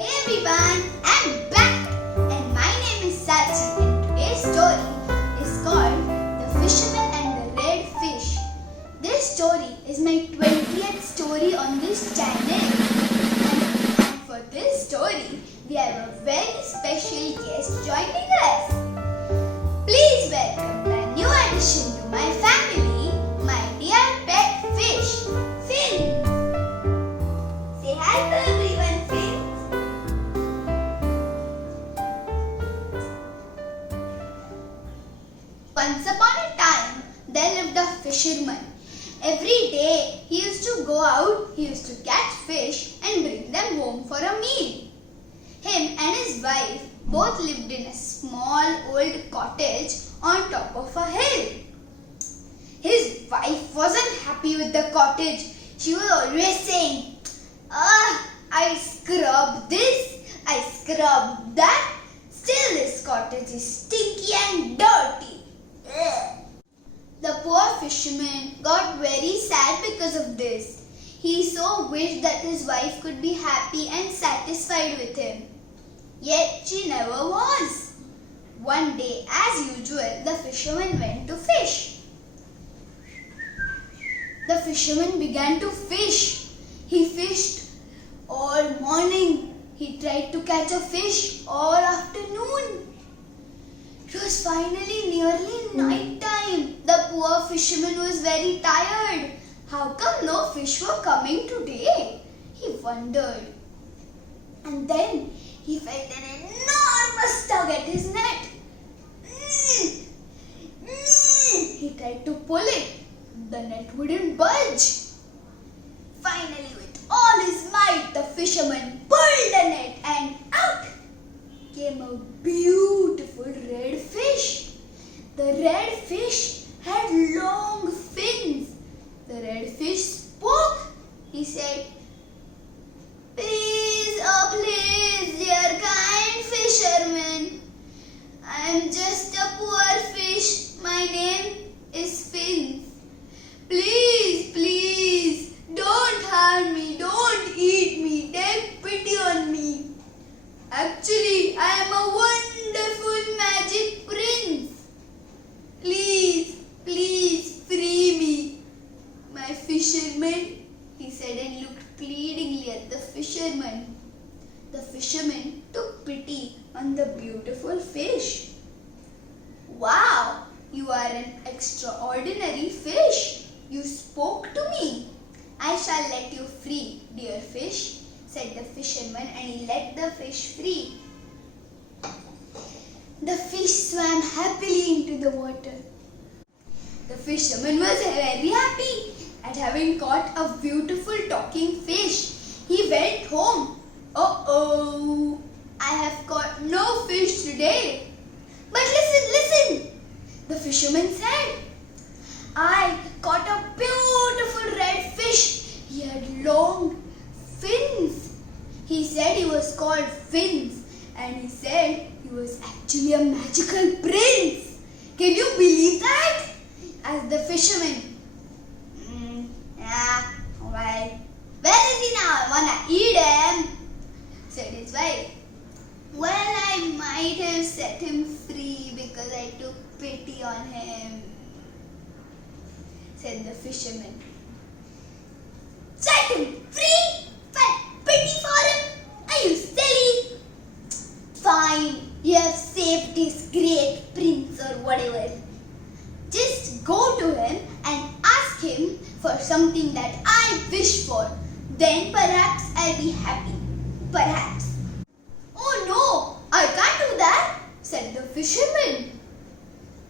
Hey everyone, I'm back and my name is Saachi and today's story is called The Fisherman and the Red Fish. This story is my 20th story on this channel and for this story we have a very special guest joining us. Please welcome the new addition to my family, my dear pet fish, Finn. Say hi to everyone, Finn. Once upon a time, there lived a fisherman. Every day, he used to go out, he used to catch fish and bring them home for a meal. Him and his wife both lived in a small old cottage on top of a hill. His wife wasn't happy with the cottage. She was always saying, I scrubbed this, I scrubbed that. Still this cottage is stinky and dirty. The poor fisherman got very sad because of this. He so wished that his wife could be happy and satisfied with him. Yet she never was. One day, as usual, the fisherman went to fish. The fisherman began to fish. He fished all morning. He tried to catch a fish all afternoon. It was finally nearly night time. The poor fisherman was very tired. How come no fish were coming today? He wondered. And then he felt an enormous tug at his net. He tried to pull it. The net wouldn't budge. Finally, with all his might, the fisherman pulled the net and out came a beautiful red fish. The red fish had long fins. The red fish spoke. He said, please, oh please, dear kind fisherman. I am just a poor fish. My name is Finn. Please, please, don't harm me, don't eat me, take pity on me. Actually, I am a wonderful magic prince. Please, please free me. My fisherman, he said and looked pleadingly at the fisherman. The fisherman took pity on the beautiful fish. Wow, you are an extraordinary fish. You spoke to me. I shall let you free, dear fish, said the fisherman, and he let the fish free. The fish swam happily into the water. The fisherman was very happy at having caught a beautiful talking fish. He went home. Uh-oh, I have caught no fish today. But listen, the fisherman said, I caught a beautiful red fish. He had long fins. He said he was called Fins, and he said he was actually a magical prince. Can you believe that? Asked the fisherman. Yeah, alright. Where is he now? I wanna eat him, said his wife. Well, I might have set him free because I took pity on him, said the fisherman. Set him free? Felt pity for him? Are you silly? Fine, you have saved this great prince or whatever. Just go to him and ask him for something that I wish for. Then perhaps I'll be happy. Perhaps. Oh no, I can't do that, said the fisherman.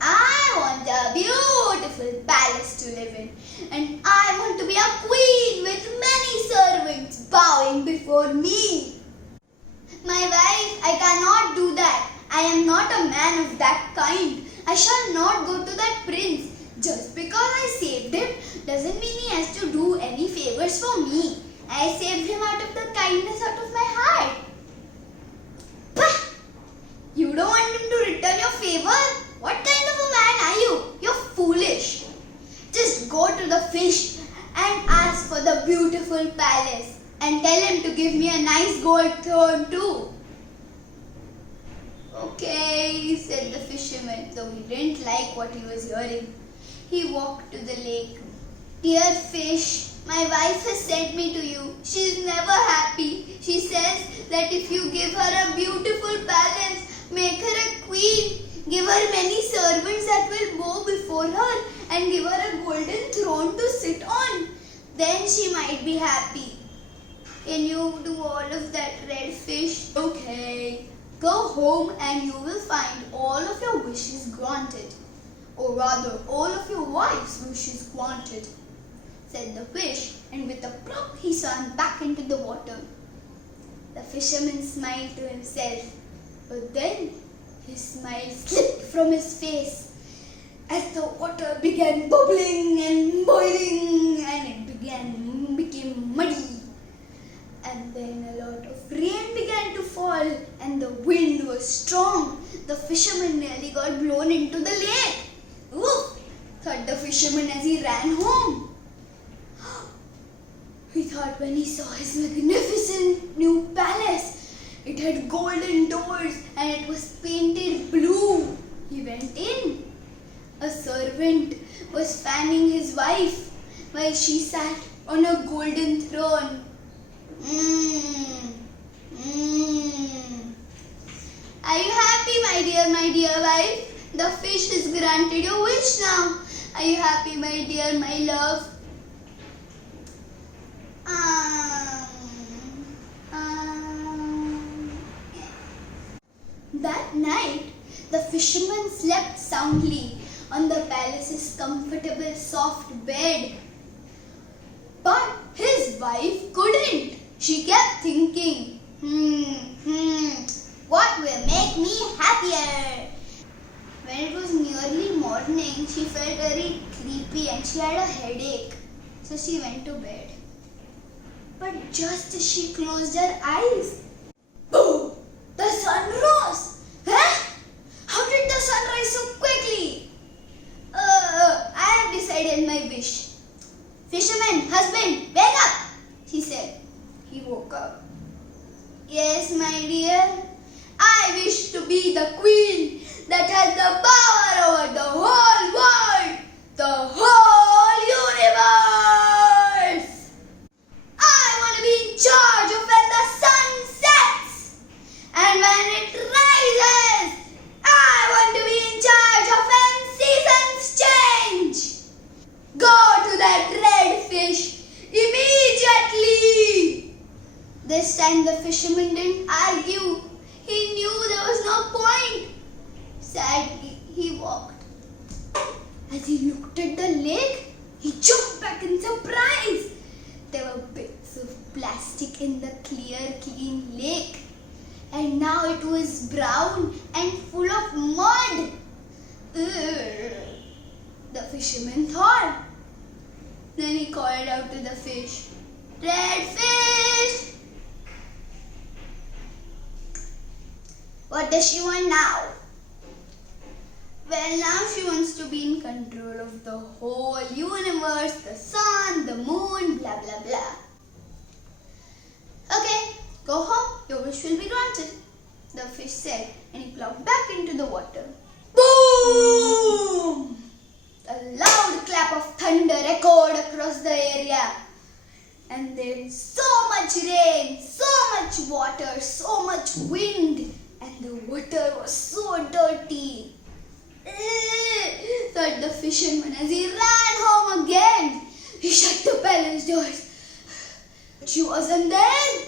I want a beautiful palace to live in, and I want to be a queen with many servants bowing before me. My wife, I cannot do that. I am not a man of that kind. I shall not go to that prince. Just because I saved him doesn't mean he has to do any favors for me. I saved him out of the kindness out of my heart. Bah! You don't want him to return your favor? What kind of a man are you? You're foolish. Just go to the fish and ask for the beautiful palace and tell him to give me a nice gold throne thrown too. Okay, said the fisherman, though he didn't like what he was hearing. He walked to the lake. Dear fish, my wife has sent me to you. She is never happy. She says that if you give her a beautiful palace, make her a queen, give her many servants that will bow before her, and give her a golden throne to sit on, then she might be happy. Can you do all of that, red fish? Okay. Go home and you will find all of your wishes granted. Or rather, all of your wife's wishes granted, said the fish, and with a plop he swam back into the water. The fisherman smiled to himself, but then his smile slipped from his face as the water began bubbling and boiling, and it became muddy. And then a lot of rain began to fall and the wind was strong. The fisherman nearly got blown into the lake. Oof! Thought the fisherman as he ran home. He thought when he saw his magnificent new palace. It had golden doors and it was painted blue. He went in. A servant was fanning his wife while she sat on a golden throne. Are you happy, my dear wife? The fish has granted your wish now. Are you happy, my dear, my love? That night, the fisherman slept soundly on the palace's comfortable, soft bed. But his wife couldn't. She kept thinking, what will make me happier? When it was nearly morning, she felt very sleepy and she had a headache. So she went to bed. But just as she closed her eyes, boom! The sun rose. Huh? How did the sun rise so quickly? I have decided my wish. Fisherman, husband, wake up, she said. He woke up. Yes, my dear. I wish to be the queen that has the power over the whole world, the whole universe. I want to be in charge of when the sun sets and when it rises. I want to be in charge of when seasons change. Go to that red fish immediately. This time the fisherman didn't argue. He knew there was no point. Sadly, he walked. As he looked at the lake, he jumped back in surprise. There were bits of plastic in the clear, clean lake. And now it was brown and full of mud. Ugh. The fisherman thought. Then he called out to the fish, "Red fish! What does she want now?" Well, now she wants to be in control of the whole universe, the sun, the moon, blah, blah, blah. Okay, go home, your wish will be granted, the fish said, and he plopped back into the water. Boom! A loud clap of thunder echoed across the area. And then so much rain, so much water, so much wind, and the water was so dirty. Thought the fisherman as he ran home again. He shut the palace doors. But she wasn't there.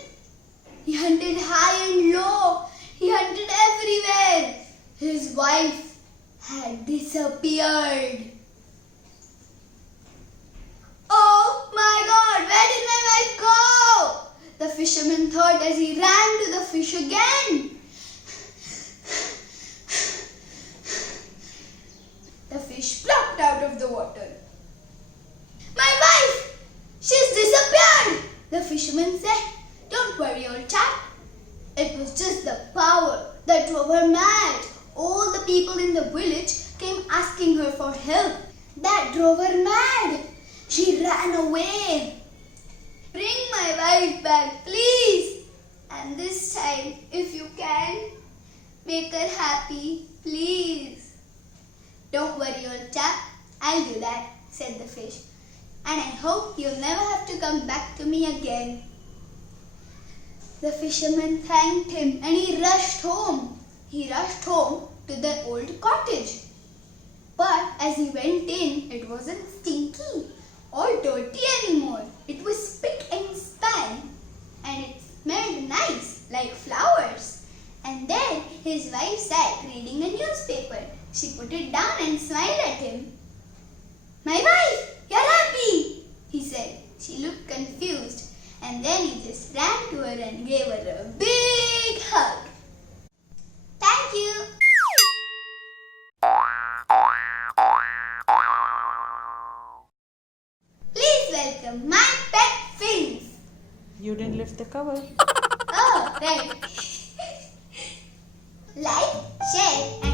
He hunted high and low. He hunted everywhere. His wife had disappeared. Oh my God, where did my wife go? The fisherman thought as he ran to the fish again. The fish plopped out of the water. My wife! She's disappeared! The fisherman said. Don't worry, old chap. It was just the power that drove her mad. All the people in the village came asking her for help. That drove her mad. She ran away. Bring my wife back, please. And this time, if you can, make her happy, please. Don't worry, old chap. I'll do that, said the fish. And I hope you'll never have to come back to me again. The fisherman thanked him and he rushed home. He rushed home to the old cottage. But as he went in, it wasn't stinky or dirty anymore. It was spick and span, and it smelled nice like flowers. And there his wife sat reading a newspaper. She put it down and smiled at him. "My wife, you're happy," he said. She looked confused, and then he just ran to her and gave her a big hug. Thank you. Please welcome my pet fins. You didn't lift the cover. Oh, right. Like, share, and